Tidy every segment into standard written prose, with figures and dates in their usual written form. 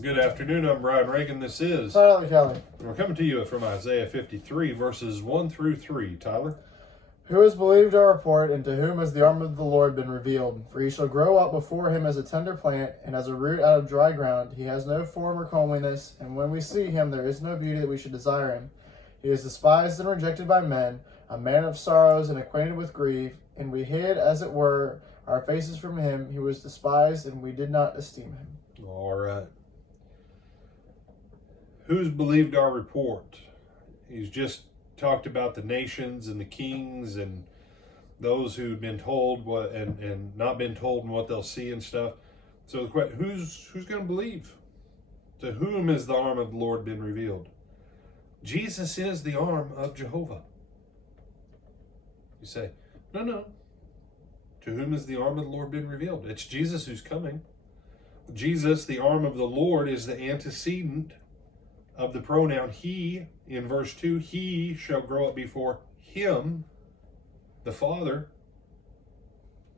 Good afternoon. I'm Brian Reagan. This is Tyler Kelly. We're coming to you from Isaiah 53, verses 1 through 3. Tyler? Who has believed our report, and to whom has the arm of the Lord been revealed? For he shall grow up before him as a tender plant, and as a root out of dry ground. He has no form or comeliness, and when we see him, there is no beauty that we should desire him. He is despised and rejected by men, a man of sorrows and acquainted with grief, and we hid, as it were, our faces from him. He was despised, and we did not esteem him. All right. Who's believed our report? He's just talked about the nations and the kings and those who've been told what and not been told and what they'll see and stuff. So the question, who's going to believe? To whom has the arm of the Lord been revealed? Jesus is the arm of Jehovah. You say, no. To whom has the arm of the Lord been revealed? It's Jesus who's coming. Jesus, the arm of the Lord, is the antecedent of the pronoun he. In verse 2, he shall grow up before him, the Father.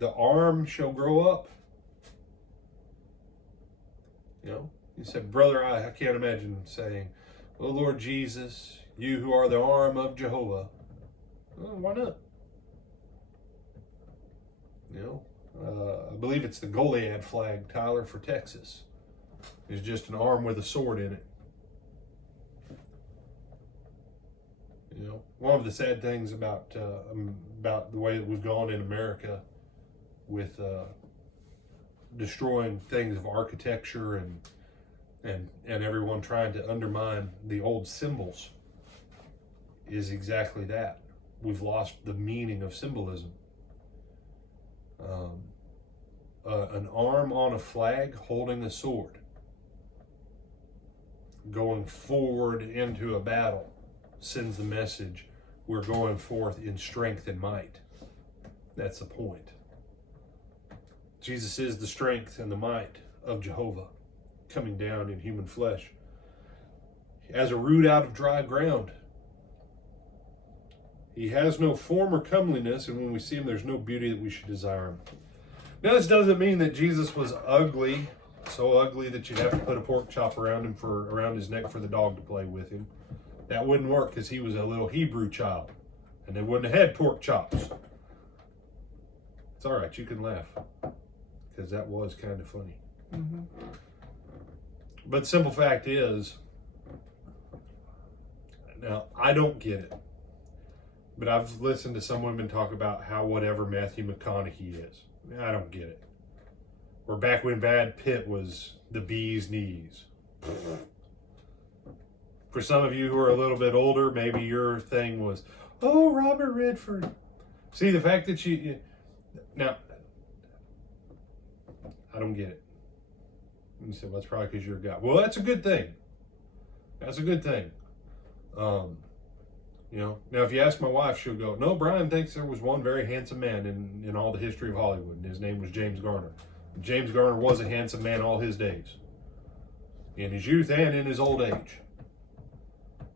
The arm shall grow up. You said, brother, I can't imagine saying, oh, Lord Jesus, you who are the arm of Jehovah. Well, why not? I believe it's the Goliad flag, Tyler, for Texas. It's just an arm with a sword in it. One of the sad things about the way that we've gone in America with destroying things of architecture and everyone trying to undermine the old symbols is exactly that. We've lost the meaning of symbolism. An arm on a flag holding a sword, going forward into a battle, sends the message, we're going forth in strength and might. That's the point. Jesus is the strength and the might of Jehovah coming down in human flesh as a root out of dry ground. He has no form or comeliness, and when we see him, there's no beauty that we should desire him. Now, this doesn't mean that Jesus was ugly, so ugly that you'd have to put a pork chop around his neck for the dog to play with him. That wouldn't work because he was a little Hebrew child, and they wouldn't have had pork chops. It's all right, you can laugh, because that was kind of funny. Mm-hmm. But the simple fact is, now, I don't get it. But I've listened to some women talk about how whatever Matthew McConaughey is. I don't get it. Or back when Brad Pitt was the bee's knees. For some of you who are a little bit older, maybe your thing was, oh, Robert Redford. See, the fact that now, I don't get it. You say, well, that's probably because you're a guy. Well, that's a good thing. That's a good thing. Now if you ask my wife, she'll go, no, Brian thinks there was one very handsome man in all the history of Hollywood, and his name was James Garner. James Garner was a handsome man all his days, in his youth and in his old age.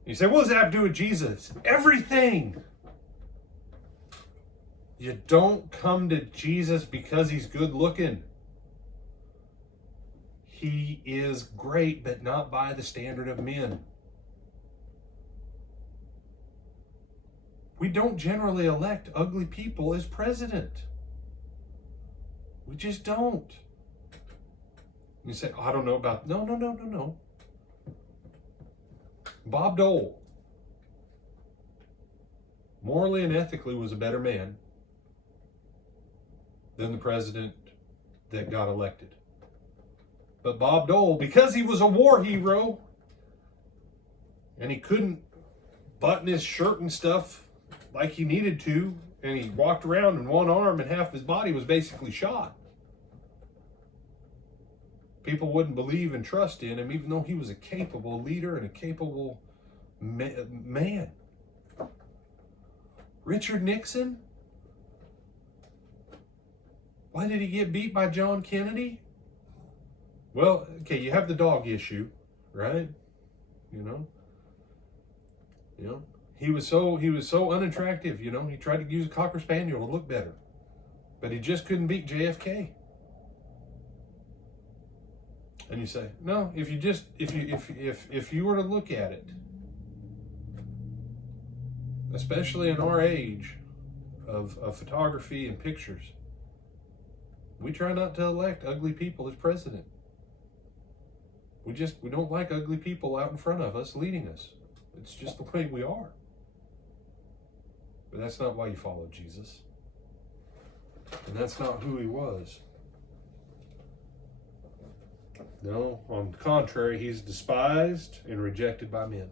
You say, what does that have to do with Jesus? Everything. You don't come to Jesus because he's good looking. He is great, but not by the standard of men. We don't generally elect ugly people as president. We just don't. You say, oh, I don't know about... No. Bob Dole, morally and ethically, was a better man than the president that got elected. But Bob Dole, because he was a war hero, and he couldn't button his shirt and stuff like he needed to, and he walked around in one arm and half his body was basically shot. People wouldn't believe and trust in him, even though he was a capable leader and a capable man. Richard Nixon? Why did he get beat by John Kennedy? Well, okay, you have the dog issue, right? He was so unattractive, he tried to use a Cocker Spaniel to look better. But he just couldn't beat JFK. And you say, no, if you were to look at it, especially in our age of photography and pictures, we try not to elect ugly people as president. We don't like ugly people out in front of us leading us. It's just the way we are. But that's not why you follow Jesus. And that's not who he was. No, on the contrary, he's despised and rejected by men.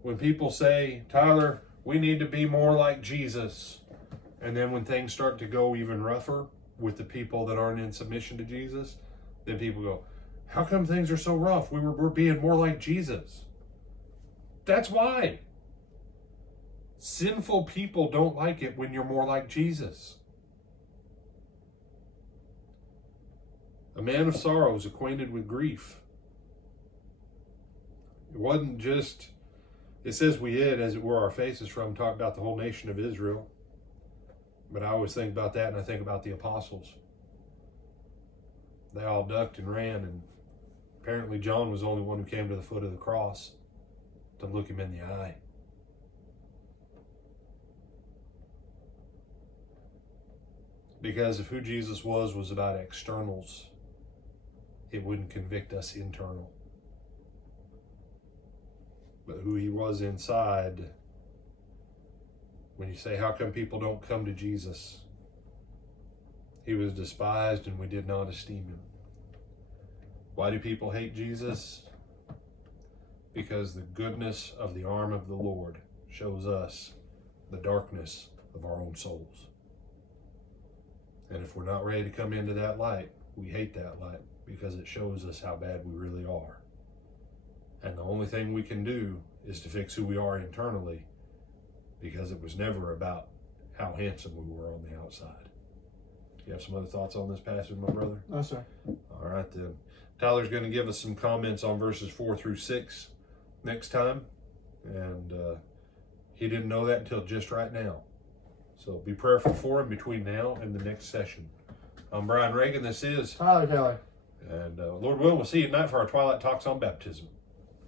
When people say, Tyler, we need to be more like Jesus, and then when things start to go even rougher with the people that aren't in submission to Jesus, then people go, how come things are so rough? We're being more like Jesus. That's why. Sinful people don't like it when you're more like Jesus. A man of sorrows, acquainted with grief. It wasn't just, it says we hid, as it were, our faces from, talk about the whole nation of Israel. But I always think about that, and I think about the apostles. They all ducked and ran, and apparently John was the only one who came to the foot of the cross to look him in the eye. Because if who Jesus was about externals, it wouldn't convict us internal. But who he was inside, when you say, how come people don't come to Jesus? He was despised and we did not esteem him. Why do people hate Jesus? Because the goodness of the arm of the Lord shows us the darkness of our own souls. And if we're not ready to come into that light, we hate that light because it shows us how bad we really are. And the only thing we can do is to fix who we are internally, because it was never about how handsome we were on the outside. Do you have some other thoughts on this passage, my brother? No, sir. All right, then. Tyler's going to give us some comments on verses 4 through 6 next time. And he didn't know that until just right now. So be prayerful for him between now and the next session. I'm Brian Reagan. This is Tyler Kelly. And Lord willing, we'll see you tonight for our Twilight Talks on baptism.